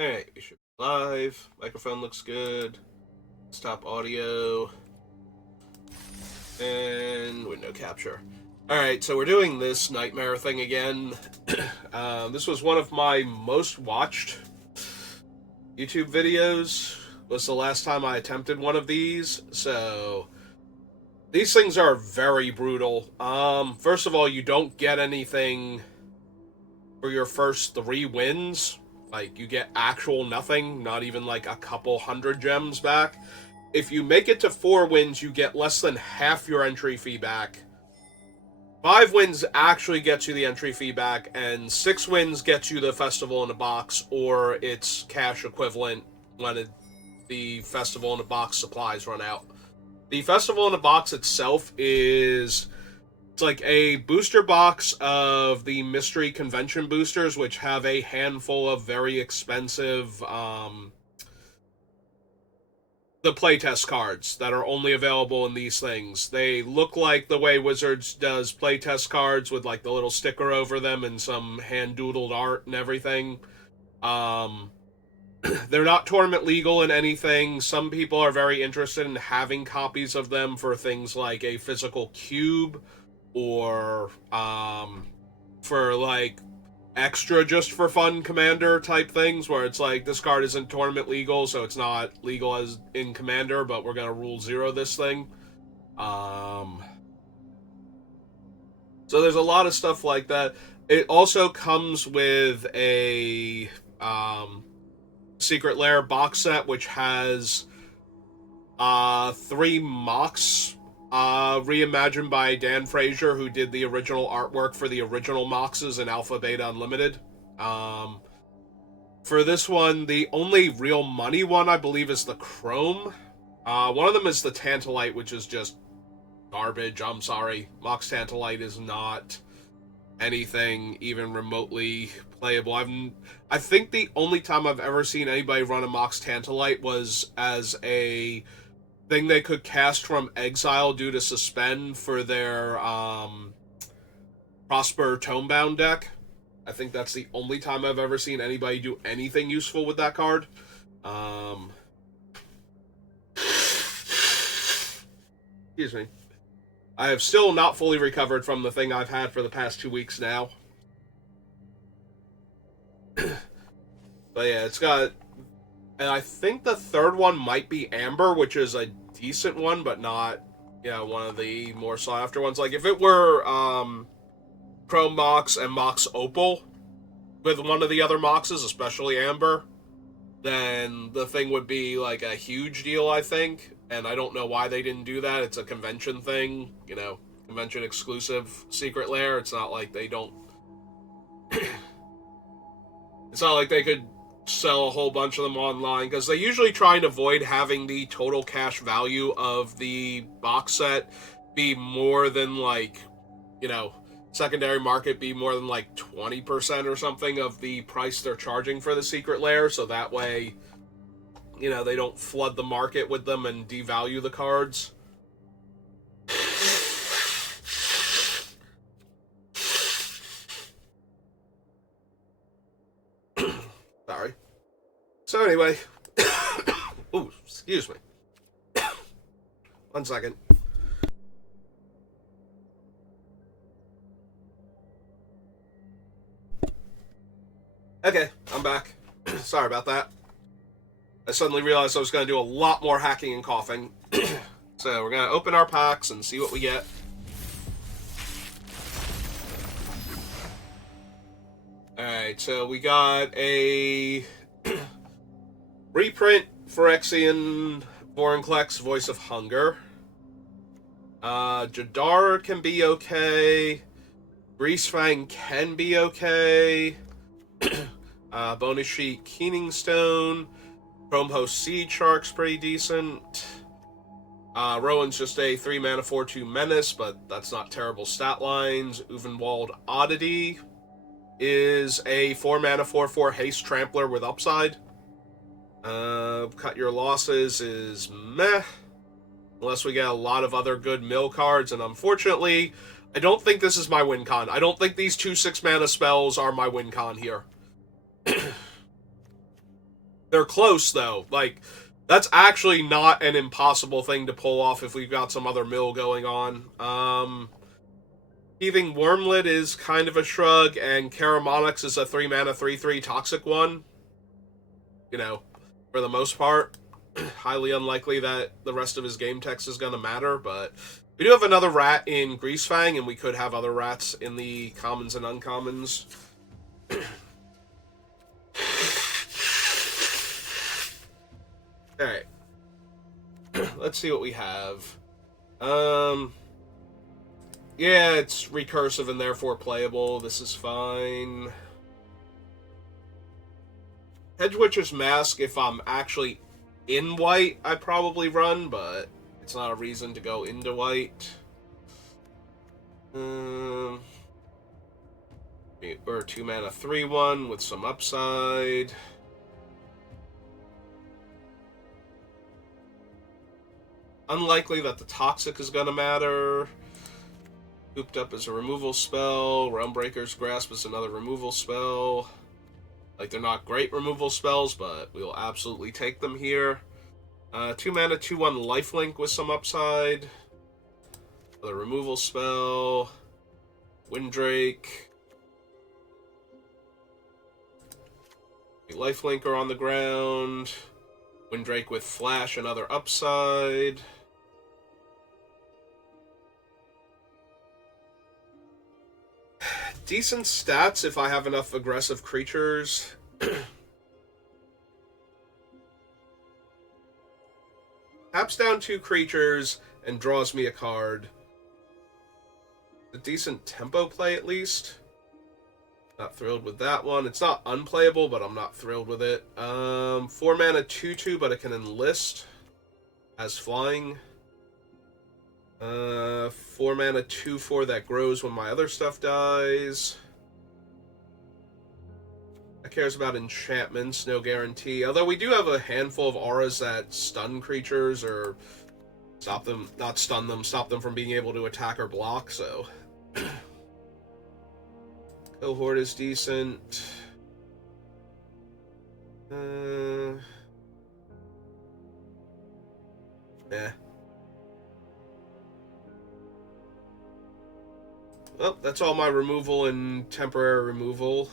Alright, we should be live. Microphone looks good. Stop audio. And window capture. Alright, so we're doing this nightmare thing again. This was one of my most watched YouTube videos. Was the last time I attempted one of these. So these things are very brutal. First of all, you don't get anything for your first 3 wins. Like, you get actual nothing, not even like a couple hundred gems back. If you make it to 4 wins, you get less than half your entry fee back. 5 wins actually gets you the entry fee back, and 6 wins gets you the Festival in a Box, or its cash equivalent when the Festival in a Box supplies run out. The Festival in a Box itself is... It's like a booster box of the mystery convention boosters, which have a handful of very expensive the playtest cards that are only available in these things. They look like the way Wizards does playtest cards with like the little sticker over them and some hand doodled art and everything. They're not tournament legal in anything. Some people are very interested in having copies of them for things like a physical cube, or for like extra just for fun commander type things where it's like this card isn't tournament legal, so it's not legal as in commander, but we're gonna rule 0 this thing. So there's a lot of stuff like that. It also comes with a Secret Lair box set, which has 3 Mox reimagined by Dan Frazier, who did the original artwork for the original Moxes in Alpha Beta Unlimited. For this one, the only real money one, I believe, is the Chrome. One of them is the Tantalite, which is just garbage. I'm sorry. Mox Tantalite is not anything even remotely playable. I think the only time I've ever seen anybody run a Mox Tantalite was as a thing they could cast from exile due to suspend for their Prosper Tomebound deck. I think that's the only time I've ever seen anybody do anything useful with that card. Excuse me. I have still not fully recovered from the thing I've had for the past 2 weeks now. But yeah, it's got... And I think the third one might be Amber, which is a decent one, but not, one of the more sought after ones. Like, if it were Chrome Mox and Mox Opal with one of the other Moxes, especially Amber, then the thing would be like a huge deal, I think. And I don't know why they didn't do that. It's a convention thing, convention exclusive Secret Lair. It's not like they don't. It's not like they could sell a whole bunch of them online, because they usually try and avoid having the total cash value of the box set be more than secondary market be more than 20% or something of the price they're charging for the Secret Lair, so that way they don't flood the market with them and devalue the cards. Sorry. So anyway, ooh, excuse me. 1 second. Okay, I'm back. Sorry about that. I suddenly realized I was going to do a lot more hacking and coughing. So we're going to open our packs and see what we get. Alright, so we got a reprint Phyrexian Vorinclex Voice of Hunger. Jadar can be okay. Greasefang can be okay. Bonus Sheet Keening Stone. Chrome Host Seed Shark's pretty decent. Rowan's just a 3 mana 4/2 menace, but that's not terrible stat lines. Uvenwald Oddity is a 4 mana 4/4 haste trampler with upside. Cut Your Losses is meh, unless we get a lot of other good mill cards, and unfortunately, I don't think this is my win con. I don't think these 2 6 mana spells are my win con here. They're close, though. Like, that's actually not an impossible thing to pull off if we've got some other mill going on. Heaving Wormlet is kind of a shrug, and Karamonix is a 3-mana 3/3 toxic one. You know, for the most part. Highly unlikely that the rest of his game text is going to matter, but we do have another rat in Greasefang, and we could have other rats in the commons and uncommons. Alright. Let's see what we have. Yeah, it's recursive and therefore playable. This is fine. Hedgewitcher's Mask, if I'm actually in white, I'd probably run, but it's not a reason to go into white. Or 2-mana 3/1 with some upside. Unlikely that the Toxic is going to matter. Cooped Up is a removal spell. Realmbreaker's Grasp is another removal spell. Like, they're not great removal spells, but we'll absolutely take them here. 2-mana 2/1 Lifelink with some upside. Another removal spell. Windrake. Lifelinker on the ground. Windrake with Flash, another upside. Decent stats if I have enough aggressive creatures. Taps down 2 creatures and draws me a card. A decent tempo play, at least. Not thrilled with that one. It's not unplayable, but I'm not thrilled with it. 4-mana 2/2, but it can enlist as flying. 4-mana 2/4 that grows when my other stuff dies. That cares about enchantments, no guarantee. Although we do have a handful of auras that stun creatures or stop them, not stun them, stop them from being able to attack or block, so. Cohort is decent. Yeah. Well, that's all my removal and temporary removal.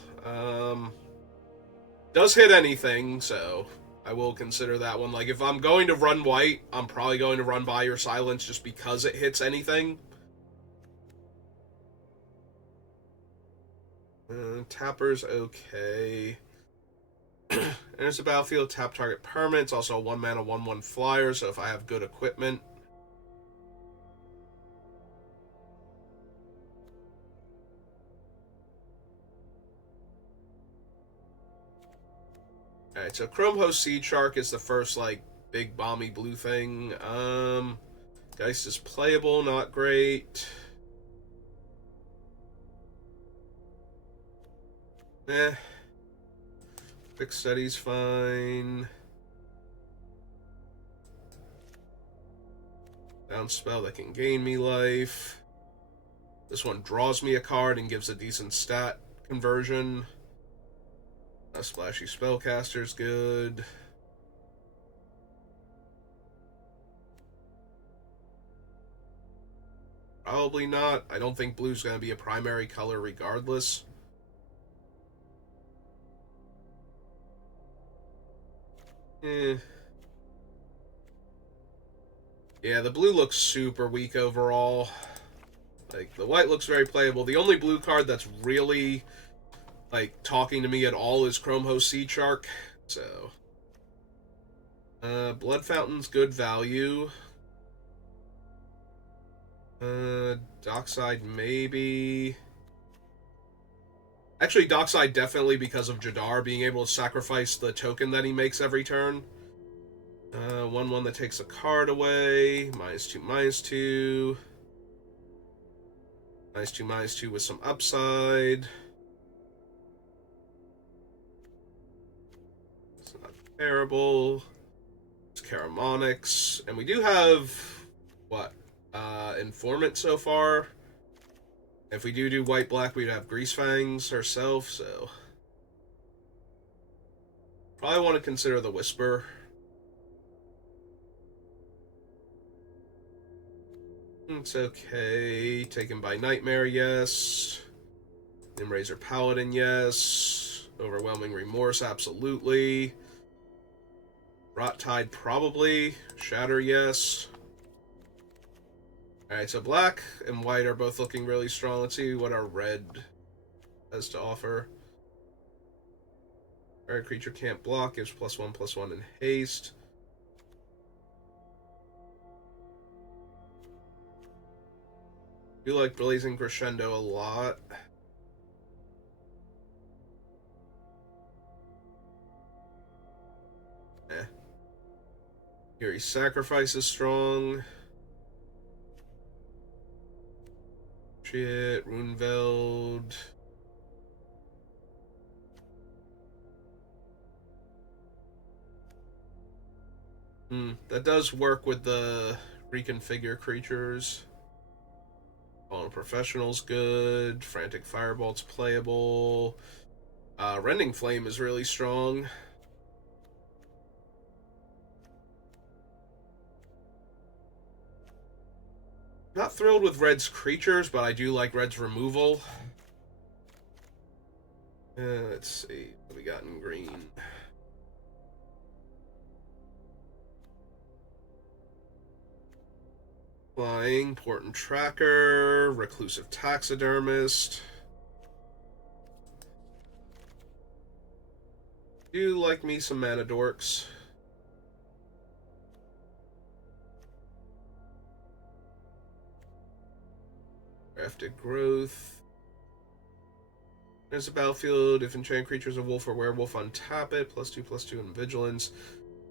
Does hit anything, so I will consider that one. Like, if I'm going to run white, I'm probably going to run By Your Silence just because it hits anything. Tapper's okay. Enters the battlefield, tap target permanent. It's also a 1-mana 1/1 flyer, so if I have good equipment. Alright, so Chromehost Seedshark is the first, like, big bomby blue thing. Geist is playable, not great. Quick Study's fine. Bounce spell that can gain me life. This one draws me a card and gives a decent stat conversion. A Splashy Spellcaster's good. Probably not. I don't think blue's going to be a primary color regardless. Yeah, the blue looks super weak overall. Like, the white looks very playable. The only blue card that's really, like, talking to me at all is Chromehost Seedshark. So, Blood Fountain's good value. Dockside maybe. Actually, Dockside definitely because of Jadar being able to sacrifice the token that he makes every turn. 1/1 that takes a card away. -2/2. -2/2 with some upside. It's not terrible. It's Karamonix. And we do have, what? Informant so far. If we do white-black, we'd have Greasefangs herself, so. Probably want to consider the Whisper. It's okay. Taken by Nightmare, yes. Nimrazer Paladin, yes. Overwhelming Remorse, absolutely. Rot Tide, probably. Shatter, yes. Alright, so black and white are both looking really strong. Let's see what our red has to offer. Alright, creature can't block, gives +1/+1 in haste. Do like Blazing Crescendo a lot. Here, Sacrifice is strong. Shit, Runeveld. That does work with the reconfigure creatures. Fallen Professional's good. Frantic Firebolt's playable. Rending Flame is really strong. Not thrilled with Red's creatures, but I do like Red's removal. Let's see what we got in green. Flying, Portent Tracker, Reclusive Taxidermist. Do like me some Mana Dorks. Crafted Growth. There's a battlefield. If enchanted creatures a wolf or werewolf, untap it. +2/+2 in vigilance.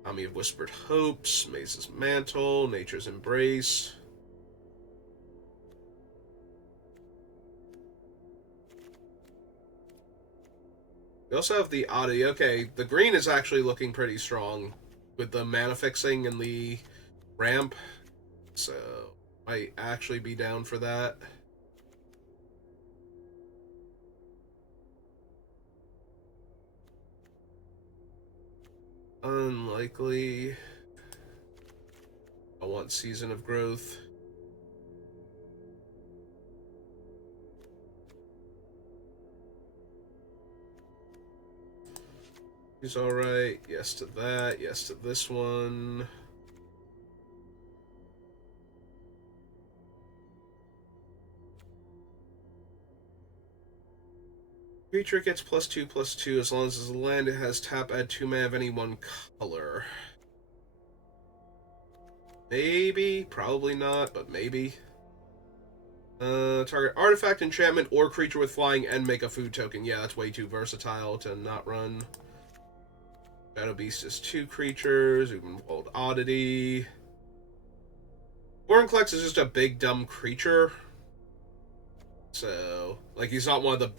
Army of Whispered Hopes. Maze's Mantle. Nature's Embrace. We also have the oddity. Okay, the green is actually looking pretty strong with the mana fixing and the ramp. So, might actually be down for that. Unlikely. I want Season of Growth. He's alright. Yes to that. Yes to this one. Creature gets +2/+2 as long as it's a land. It has tap, add 2 mana of any one color. Maybe, probably not, but maybe. Target artifact, enchantment, or creature with flying and make a food token. Yeah, that's way too versatile to not run. Shadow Beast is 2 creatures. Old Oddity. Vorinclex is just a big dumb creature. So, like, he's not one of the...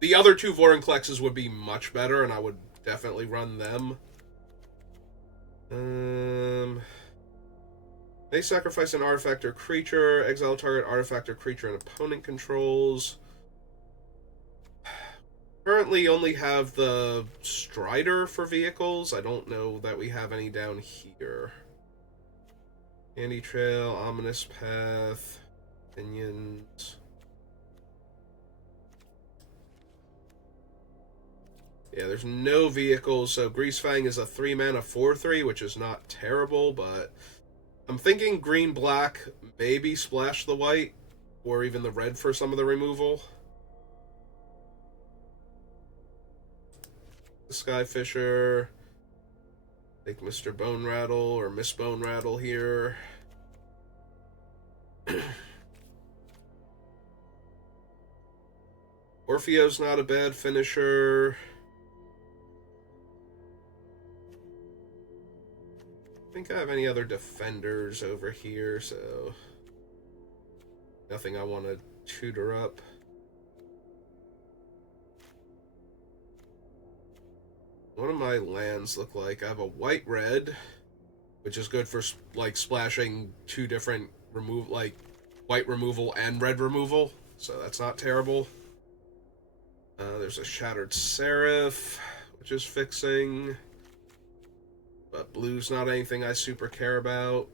The other 2 Vorinclexes would be much better, and I would definitely run them. They sacrifice an artifact or creature, exile target artifact or creature and opponent controls. Currently only have the Strider for vehicles. I don't know that we have any down here. Candy Trail, Ominous Path, Minions. Yeah, there's no vehicles, so Greasefang is a 3-mana 4/3, which is not terrible, but I'm thinking green-black, maybe splash the white, or even the red for some of the removal. The Skyfisher. Take Mr. Bone Rattle or Miss Bone Rattle here. Orpheo's not a bad finisher. I think I have any other defenders over here, so nothing I want to tutor up. What do my lands look like? I have a white-red, which is good for, like, splashing 2 different like, white removal and red removal, so that's not terrible. There's a Shattered Seraph, which is fixing. but blue's not anything I super care about.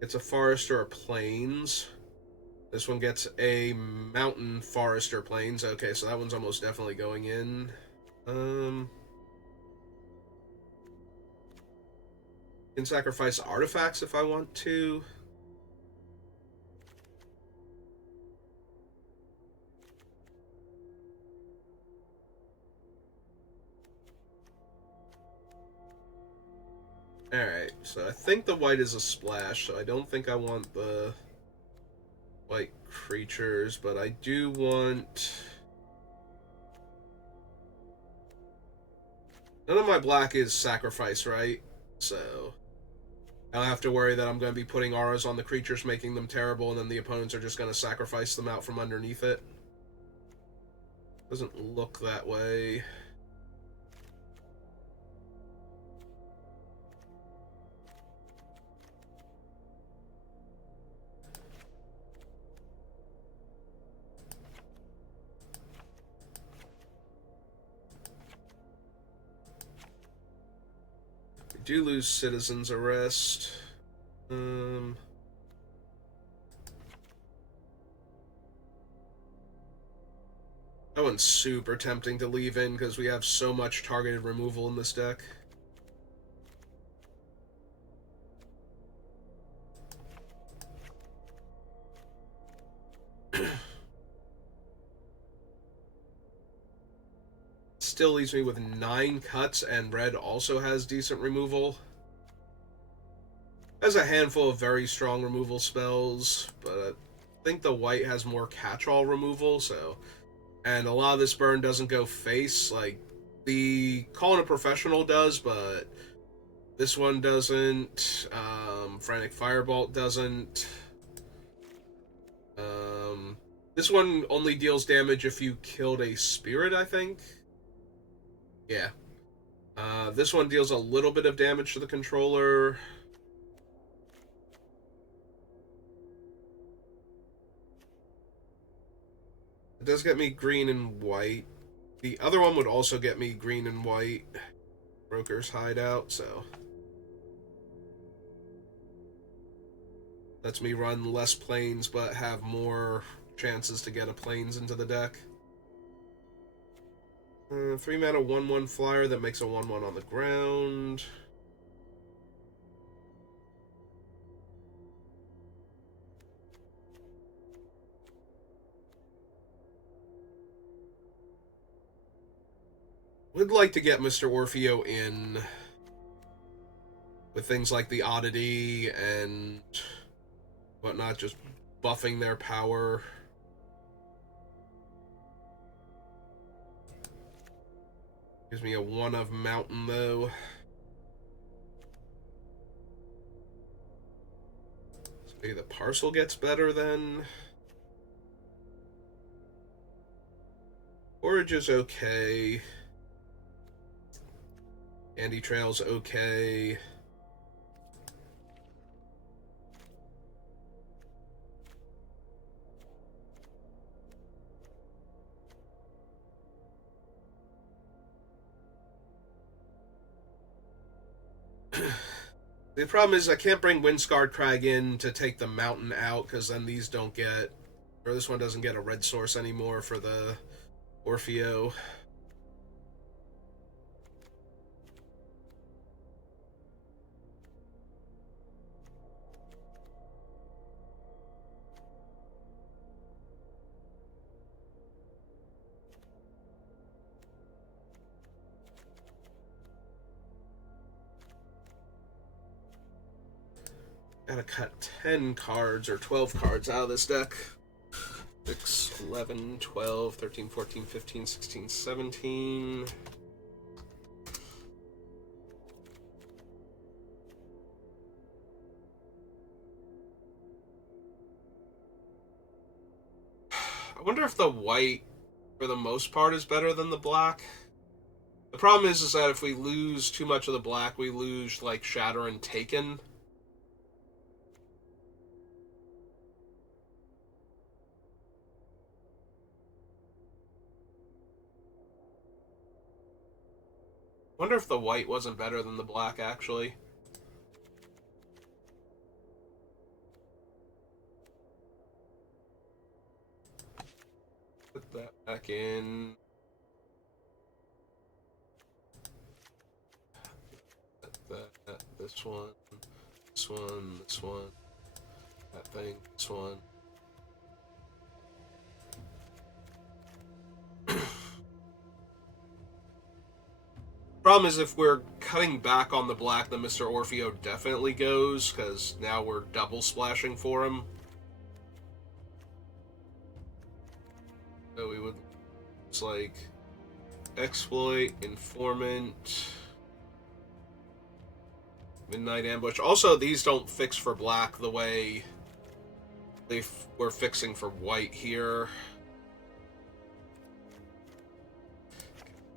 It's a forest or a plains. This one gets a mountain, forest, or plains. Okay, so that one's almost definitely going in. Can sacrifice artifacts if I want to. Alright, so I think the white is a splash, so I don't think I want the white creatures, but I do want... None of my black is sacrifice, right? So I don't have to worry that I'm going to be putting auras on the creatures, making them terrible, and then the opponents are just going to sacrifice them out from underneath it. Doesn't look that way. We do lose Citizen's Arrest. That one's super tempting to leave in because we have so much targeted removal in this deck. Still leaves me with 9 cuts, and red also has decent removal. Has a handful of very strong removal spells, but I think the white has more catch-all removal, so... And a lot of this burn doesn't go face, like, the Calling a Professional does, but this one doesn't, Frantic Firebolt doesn't. This one only deals damage if you killed a spirit, I think. Yeah. This one deals a little bit of damage to the controller. It does get me green and white. The other one would also get me green and white. Broker's Hideout, so... Lets me run less planes, but have more chances to get a planes into the deck. 3 mana 1/1 flyer that makes a 1/1 on the ground. Would like to get Mr. Orfeo in with things like the Oddity and whatnot, just buffing their power. Gives me a 1 of Mountain, though. So maybe the Parcel gets better, then. Forage is okay. Andy Trail's okay. The problem is I can't bring Windscarred Crag in to take the mountain out, because then these don't get... Or this one doesn't get a red source anymore for the Orfeo. Gotta cut 10 cards or 12 cards out of this deck. 6, 11, 12, 13, 14, 15, 16, 17. I wonder if the white, for the most part, is better than the black. The problem is that if we lose too much of the black, we lose, like, Shatter and Taken. Wonder if the white wasn't better than the black, actually. Put that back in. This one, this one, this one, that thing, this one. Problem is, if we're cutting back on the black, then Mr. Orfeo definitely goes, because now we're double splashing for him. So we would, it's like, Exploit, Informant, Midnight Ambush. Also, these don't fix for black the way they were fixing for white here.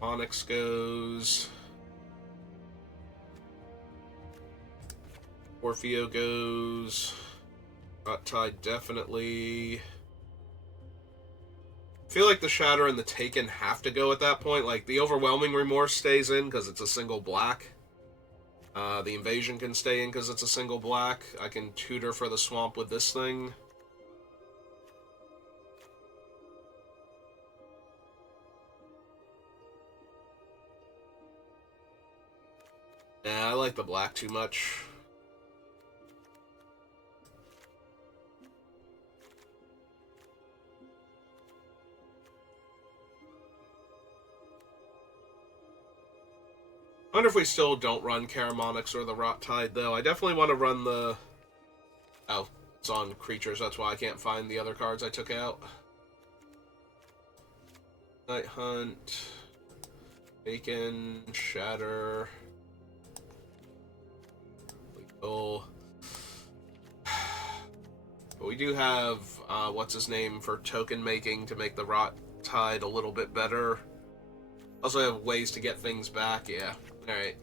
Onyx goes. Orfeo goes. Rot-Tide definitely. I feel like the Shatter and the Taken have to go at that point. Like, the Overwhelming Remorse stays in because it's a single black. The Invasion can stay in because it's a single black. I can tutor for the Swamp with this thing. Yeah, I like the black too much. I wonder if we still don't run Caramonyx or the Rot-Tide, though. I definitely want to run the... Oh, it's on creatures, that's why I can't find the other cards I took out. Night Hunt, Bacon, Shatter, Lethal. But we do have, what's his name, for token making to make the Rot-Tide a little bit better. Also have ways to get things back, yeah. Alright.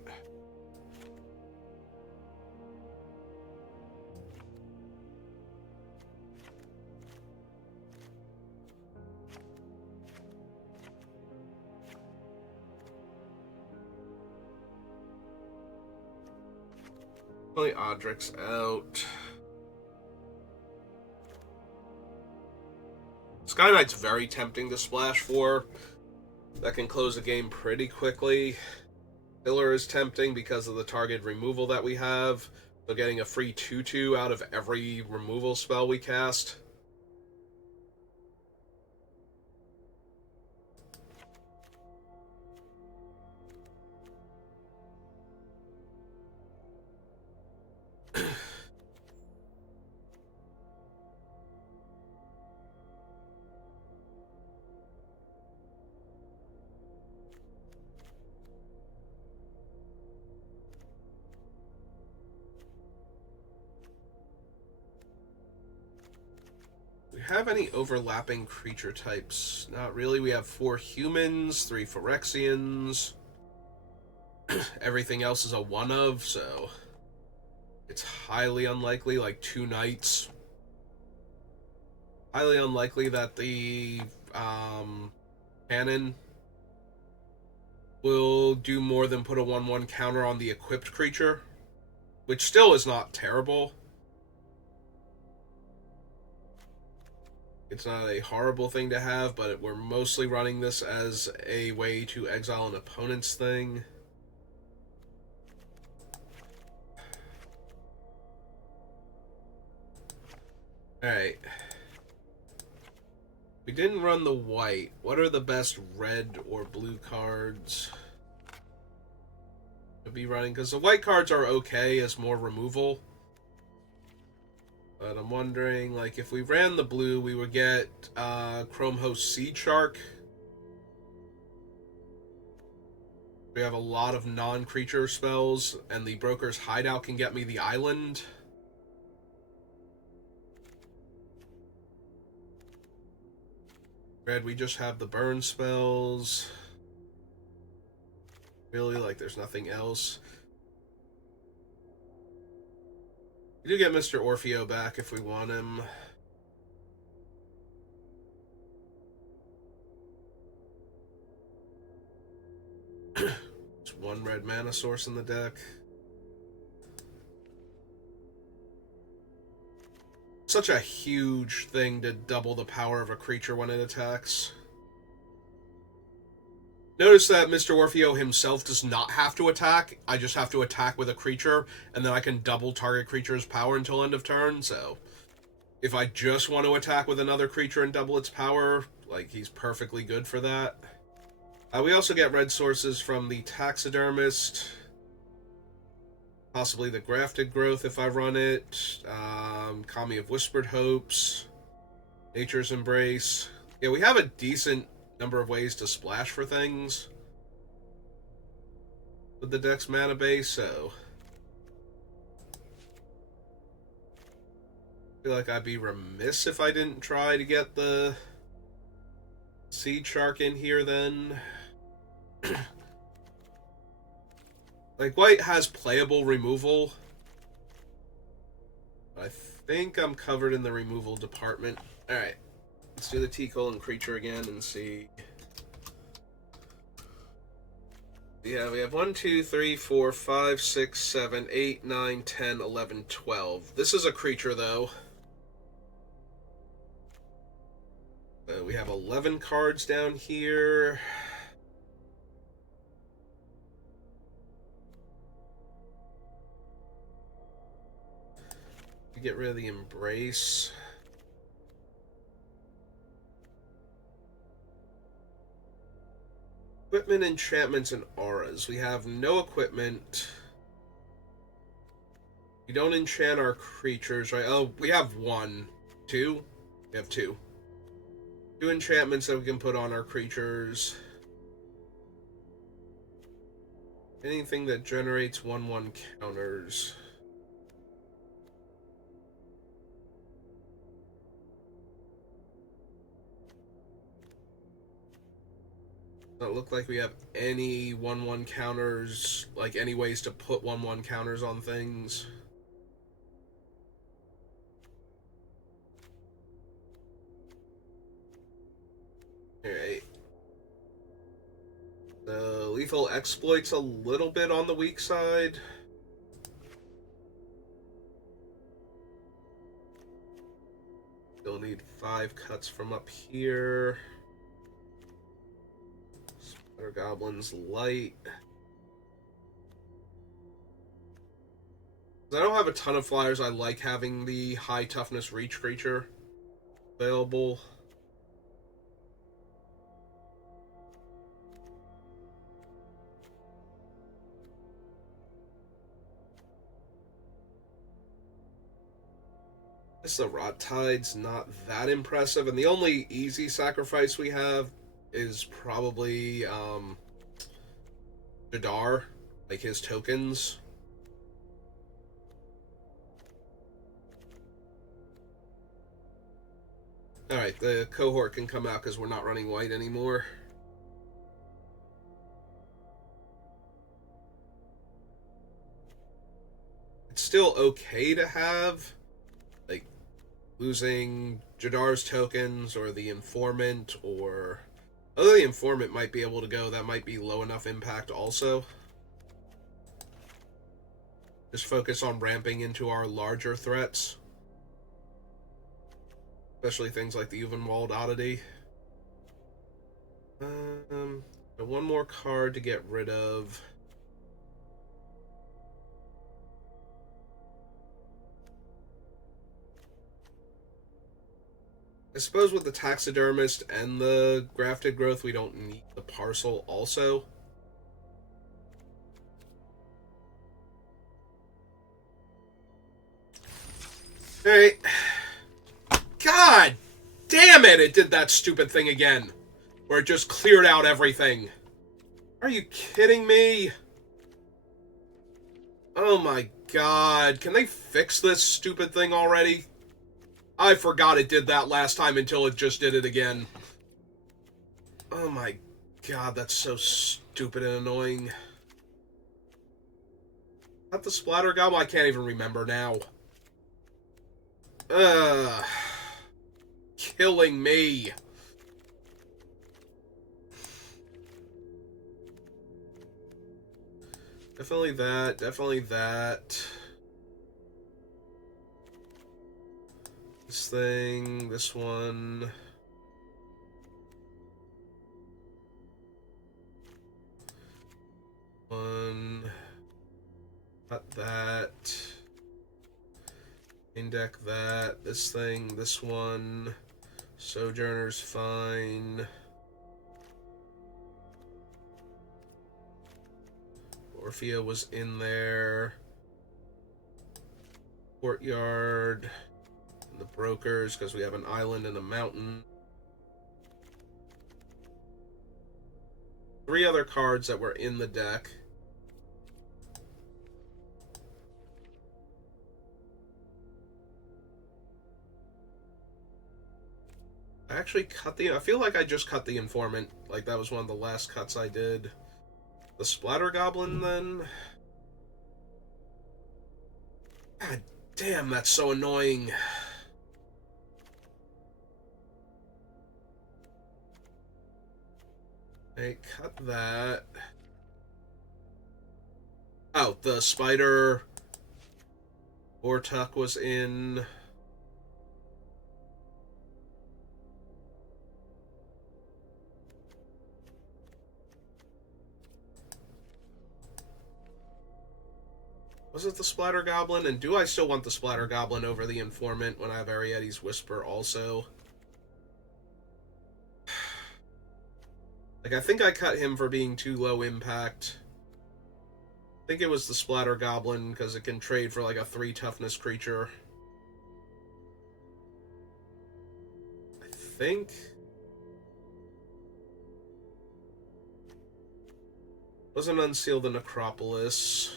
Only Odric's out. Sky Knight's very tempting to splash for. That can close the game pretty quickly. Pillar is tempting because of the target removal that we have. So getting a free 2/2 out of every removal spell we cast. Have any overlapping creature types? Not really. We have 4 humans, 3 Phyrexians. Everything else is a one of, so it's highly unlikely, like 2 knights. Highly unlikely that the cannon will do more than put a 1/1 counter on the equipped creature, which still is not terrible. It's not a horrible thing to have, but we're mostly running this as a way to exile an opponent's thing. Alright. We didn't run the white. What are the best red or blue cards to be running? Because the white cards are okay as more removal. But I'm wondering, like, if we ran the blue, we would get Chrome Host Seed Shark. We have a lot of non-creature spells, and the Broker's Hideout can get me the island. Red, we just have the burn spells. Really, like, there's nothing else. We do get Mr. Orfeo back if we want him. one red mana source in the deck. Such a huge thing to double the power of a creature when it attacks. Notice that Mr. Orfeo himself does not have to attack. I just have to attack with a creature, and then I can double target creature's power until end of turn, so if I just want to attack with another creature and double its power, like, he's perfectly good for that. We also get red sources from the Taxidermist, possibly the Grafted Growth if I run it, Kami of Whispered Hopes, Nature's Embrace. Yeah, we have a decent number of ways to splash for things with the deck's mana base, so I feel like I'd be remiss if I didn't try to get the Seed Shark in here then. Like, white has playable removal. I think I'm covered in the removal department. Alright. Let's do the T-Colon creature again and see. Yeah, we have 1, 2, 3, 4, 5, 6, 7, 8, 9, 10, 11, 12. This is a creature, though. We have 11 cards down here. We get rid of the Embrace. Equipment, enchantments, and auras. We have no equipment. We don't enchant our creatures, right? Oh, we have one. Two? We have two. Two enchantments that we can put on our creatures. Anything that generates 1/1 counters. Doesn't look like we have any 1/1 counters, like any ways to put 1/1 counters on things. Alright. The Lethal Exploit's a little bit on the weak side. Still need 5 cuts from up here. Spider Goblin's light. I don't have a ton of flyers. I like having the high toughness reach creature available. The Rot Tide's not that impressive, and the only easy sacrifice we have is probably Jadar, like his tokens. Alright, the cohort can come out because we're not running white anymore. It's still okay to have, like, losing Jadar's tokens or the Informant, or although the Informant might be able to go, that might be low enough impact also. Just focus on ramping into our larger threats. Especially things like the Uvenwald Oddity. One more card to get rid of. I suppose with the Taxidermist and the Grafted Growth, we don't need the Parcel also. Alright. God damn it! It did that stupid thing again. Where it just cleared out everything. Are you kidding me? Oh my god. Can they fix this stupid thing already? I forgot it did that last time until it just did it again. Oh my god, that's so stupid and annoying. Is that the Splatter Goblin? I can't even remember now. Killing me. Definitely that. Definitely that. This thing. This one. One. Cut that. Main deck that. This thing. This one. Sojourner's fine. Orphea was in there. Courtyard. And the brokers, because we have an island and a mountain. 3 other cards that were in the deck. I actually cut the... I feel like I just cut the Informant. Like, that was one of the last cuts I did. The Splatter Goblin, then? God damn, that's so annoying. Okay, cut that. Oh, the Spider... Vortuck was in... Was it the Splatter Goblin? And do I still want the Splatter Goblin over the Informant when I have Arietti's Whisper also? Like, I think I cut him for being too low impact. I think it was the Splatter Goblin, because it can trade for, like, a 3 toughness creature. I think... Wasn't Unseal the Necropolis.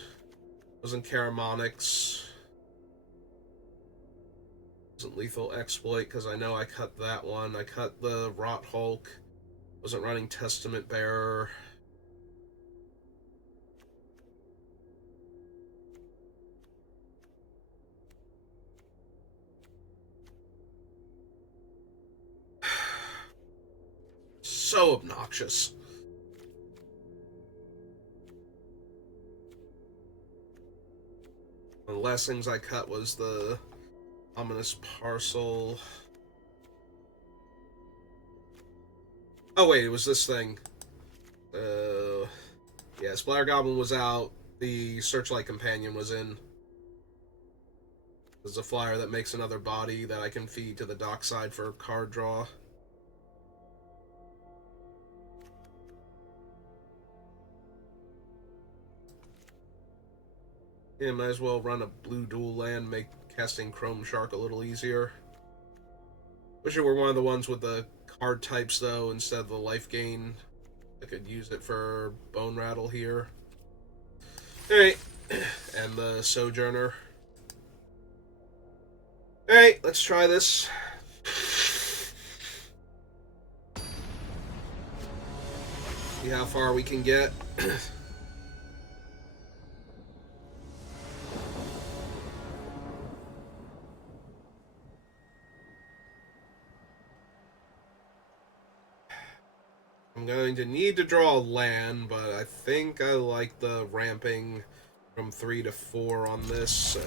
Wasn't Karamonix. Wasn't Lethal Exploit, because I know I cut that one. I cut the Rot Hulk. Wasn't running Testament Bearer. So obnoxious. One of the last things I cut was the Ominous Parcel. Oh wait, it was this thing. Yeah, Splatter Goblin was out. The Searchlight Companion was in. There's a flyer that makes another body that I can feed to the dockside for card draw. Yeah, might as well run a blue dual land, make casting Chrome Shark a little easier. Wish it were one of the ones with the card types, though, instead of the life gain. I could use it for Bone Rattle here. Alright, and the Sojourner. Alright, let's try this. See how far we can get. I'm going to need to draw a land, but I think I like the ramping from 3 to 4 on this, so...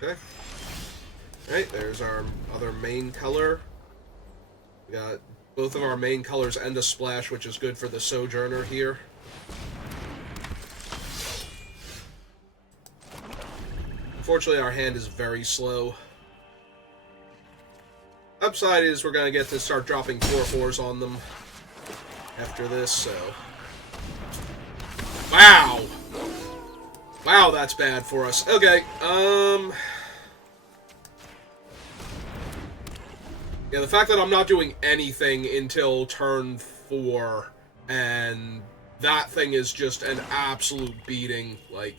Okay. Alright, there's our other main color. We got both of our main colors and a splash, which is good for the Sojourner here. Unfortunately, our hand is very slow. Upside is we're going to get to start dropping 4/4s on them after this, so... Wow! Wow, that's bad for us. Okay, yeah, the fact that I'm not doing anything until turn 4, and that thing is just an absolute beating. Like,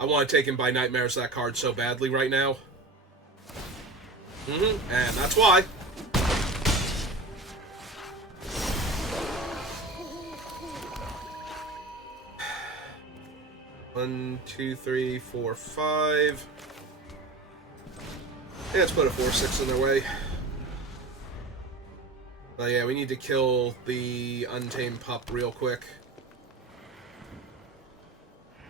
I want to take him by Nightmares that card so badly right now. And that's why. One, two, three, four, 5. Yeah, let's put a 4/6 in their way. But yeah, we need to kill the Untamed Pup real quick.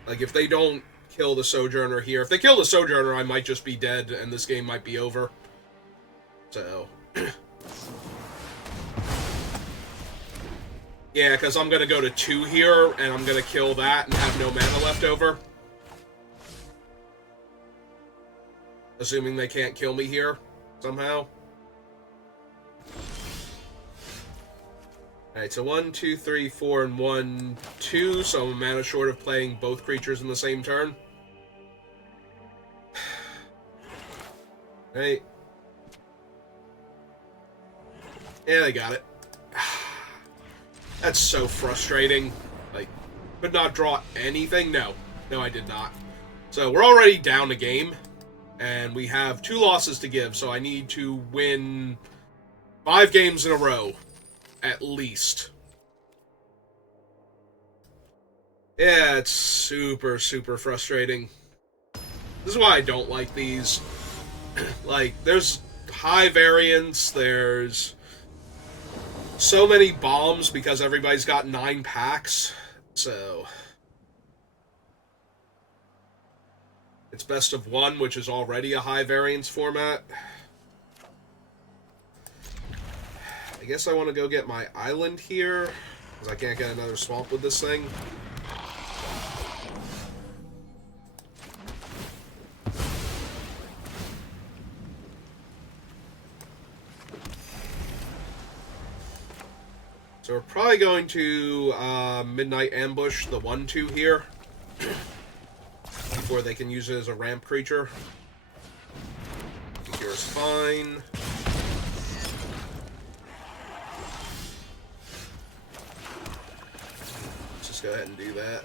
Like, if they don't kill the Sojourner here... If they kill the Sojourner, I might just be dead, and this game might be over. So... yeah, because I'm going to go to 2 here, and I'm going to kill that and have no mana left over. Assuming they can't kill me here, somehow. Alright, so 1, 2, 3, 4, and 1, 2, so I'm a mana short of playing both creatures in the same turn. Right. Yeah, they got it. That's so frustrating. Like, could not draw anything? No. No, I did not. So, we're already down a game, and we have 2 losses to give, so I need to win 5 games in a row. At least. Yeah, it's super, super frustrating. This is why I don't like these. Like, there's high variance, there's so many bombs because everybody's got 9 packs, so... It's best of 1, which is already a high variance format. I guess I want to go get my island here, because I can't get another swamp with this thing. So we're probably going to Midnight Ambush the 1-2 here, before they can use it as a ramp creature. Here's fine. Let's go ahead and do that.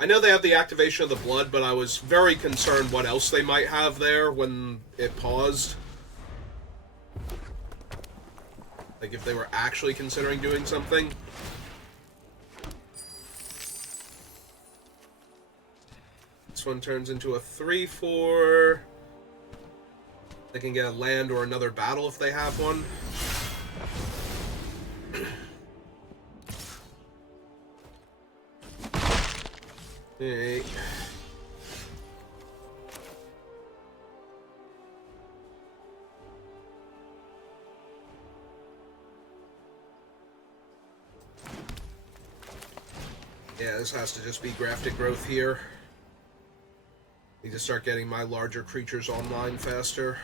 I know they have the activation of the blood, but I was very concerned what else they might have there when it paused. Like, if they were actually considering doing something. This one turns into a 3/4. They can get a land or another battle if they have one. Alright. Yeah, this has to just be grafted growth here. Need to start getting my larger creatures online faster.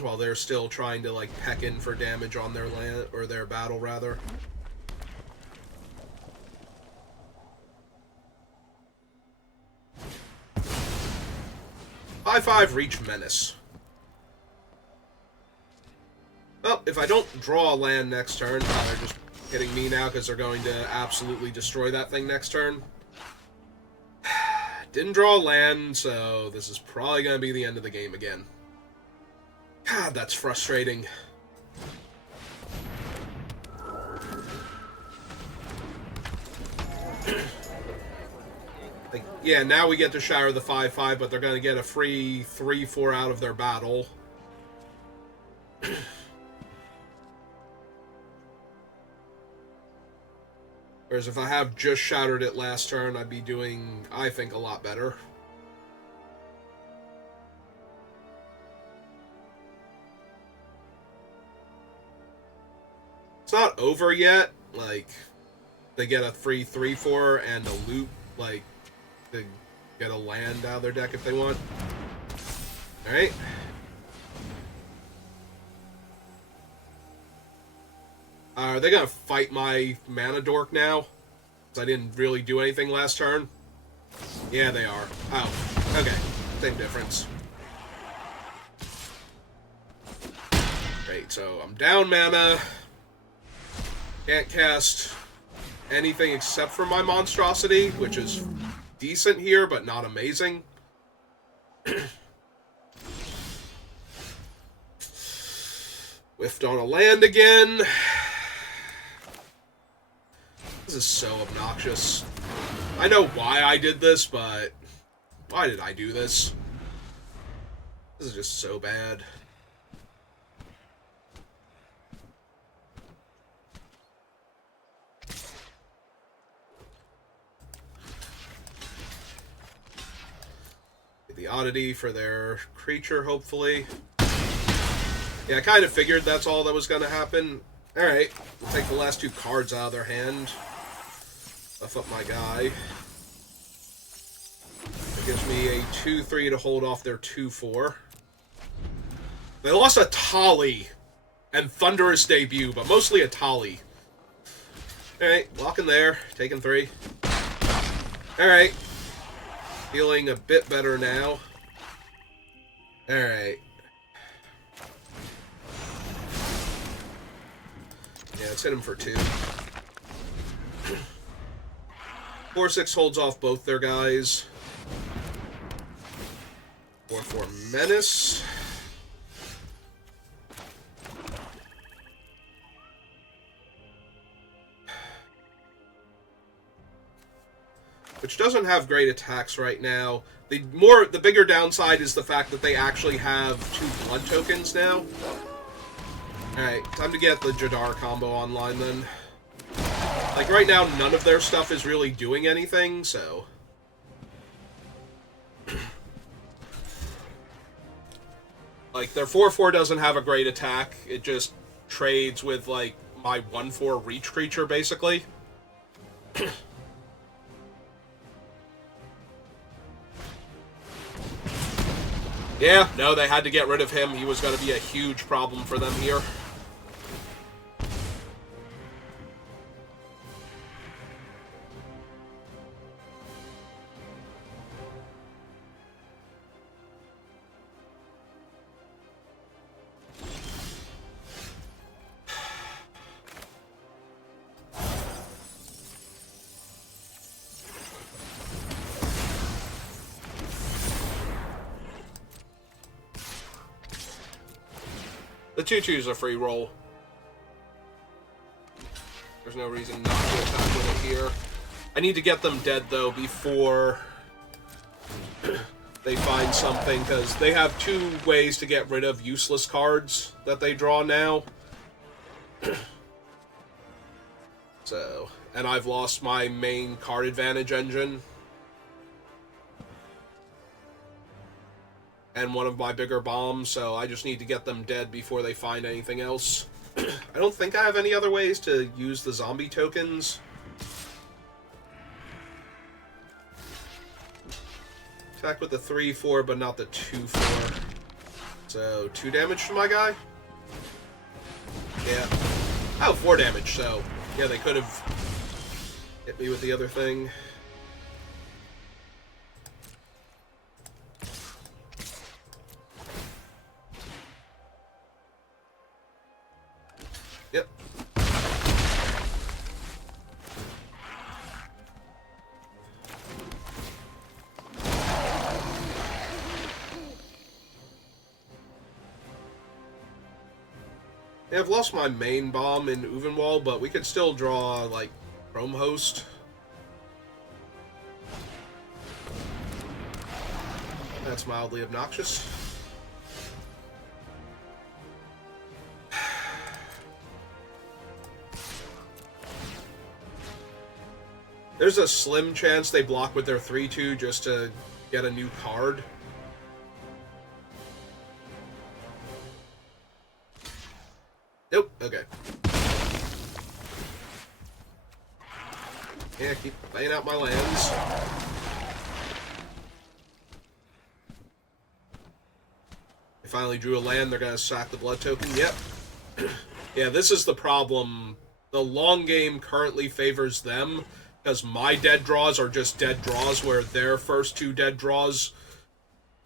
While they're still trying to, like, peck in for damage on their land, or their battle, rather. Five reach Menace. Well, if I don't draw a land next turn, they're just hitting me now because they're going to absolutely destroy that thing next turn. Didn't draw a land, so this is probably going to be the end of the game again. God, that's frustrating. Like, yeah, now we get to Shatter the 5/5, but they're going to get a free 3/4 out of their battle. Whereas if I have just shattered it last turn, I'd be doing, I think, a lot better. It's not over yet. Like, they get a free 3/4 and a loot, like, to get a land out of their deck if they want. Alright. Are they gonna fight my mana dork now? Because I didn't really do anything last turn. Yeah, they are. Oh, okay. Same difference. Great, so I'm down mana. Can't cast anything except for my monstrosity, which is decent here, but not amazing. Whiffed on a land again. This is so obnoxious. I know why I did this, but why did I do this? This This is just so bad. The oddity for their creature, hopefully. Yeah, I kind of figured that's all that was going to happen. Alright, we'll take the last two cards out of their hand. Buff up my guy. It gives me a 2-3 to hold off their 2-4. They lost a Tali and Thunderous Debut, but mostly a Tali. Alright, walking there, taking 3. Alright. Feeling a bit better now. Alright. Yeah, let's hit him for 2. 4-6 holds off both their guys. 4-4 Menace. Which doesn't have great attacks right now. The bigger downside is the fact that they actually have 2 blood tokens now. Alright, time to get the Jadar combo online then. Like, right now, none of their stuff is really doing anything, so... Like, their 4-4 doesn't have a great attack. It just trades with, like, my 1-4 reach creature, basically. Yeah, no, they had to get rid of him. He was going to be a huge problem for them here. The 2-2 is a free roll. There's no reason not to attack with it here. I need to get them dead, though, before they find something, because they have 2 ways to get rid of useless cards that they draw now. So, and I've lost my main card advantage engine. And one of my bigger bombs, so I just need to get them dead before they find anything else. I don't think I have any other ways to use the zombie tokens. Attack with the 3-4, but not the 2-4. So, 2 damage to my guy? Yeah. Oh, 4 damage, so... Yeah, they could have hit me with the other thing. Yep. Yeah, I've lost my main bomb in Uvenwald, but we could still draw, like, Chrome Host. That's mildly obnoxious. There's a slim chance they block with their 3-2 just to get a new card. Nope, okay. Yeah, keep laying out my lands. They finally drew a land, they're gonna sack the blood token. Yep. Yeah, this is the problem. The long game currently favors them, because my dead draws are just dead draws, where their first 2 dead draws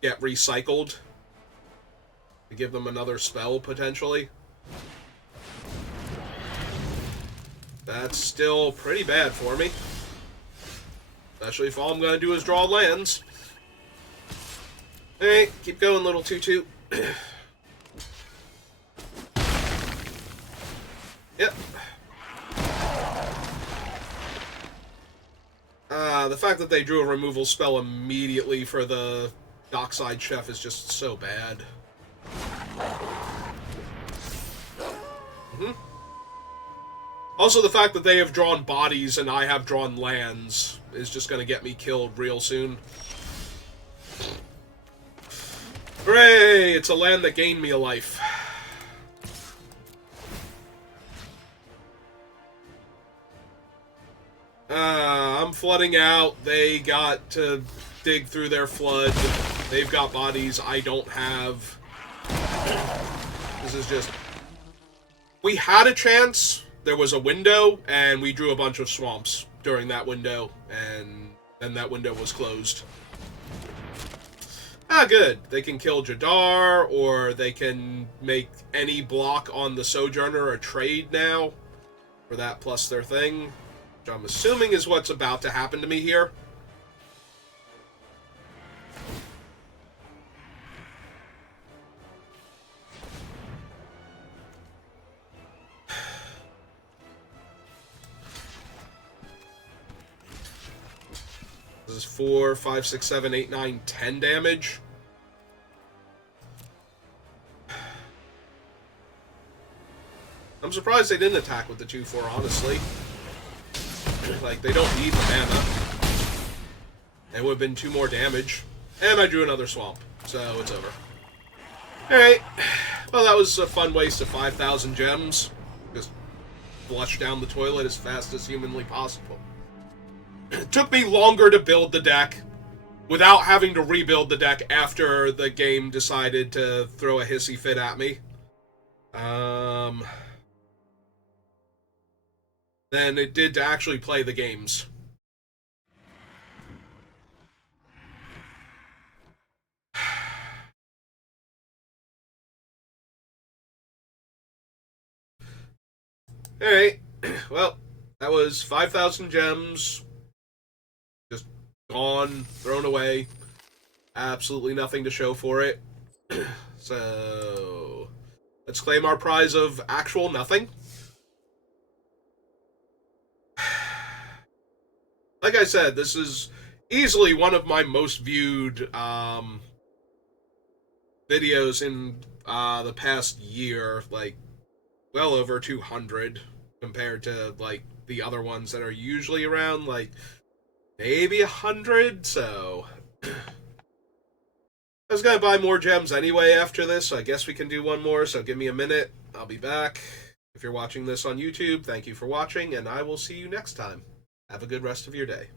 get recycled to give them another spell, potentially. That's still pretty bad for me. Especially if all I'm going to do is draw lands. Hey, keep going, little 2-2. Yep. The fact that they drew a removal spell immediately for the Dockside Chef is just so bad. Also, the fact that they have drawn bodies and I have drawn lands is just going to get me killed real soon. Hooray! It's a land that gained me a life. I'm flooding out. They got to dig through their flood. They've got bodies I don't have. This is just... We had a chance. There was a window, and we drew a bunch of swamps during that window, and then that window was closed. Ah, good. They can kill Jadar, or they can make any block on the Sojourner a trade now, for that plus their thing, which I'm assuming is what's about to happen to me here. This is 4, 5, 6, 7, 8, 9, 10 damage. I'm surprised they didn't attack with the 2-4, honestly. Like, they don't need the mana. It would have been 2 more damage. And I drew another swamp, so it's over. Alright. Well, that was a fun waste of 5,000 gems. Just flush down the toilet as fast as humanly possible. It took me longer to build the deck without having to rebuild the deck after the game decided to throw a hissy fit at me. Than it did to actually play the games. Alright, well, that was 5,000 gems. Just gone, thrown away. Absolutely nothing to show for it. So, let's claim our prize of actual nothing. Like I said, this is easily one of my most viewed videos in the past year. Like, well over 200 compared to, like, the other ones that are usually around, like, maybe 100, so... I was gonna buy more gems anyway after this, so I guess we can do one more, so give me a minute. I'll be back. If you're watching this on YouTube, thank you for watching, and I will see you next time. Have a good rest of your day.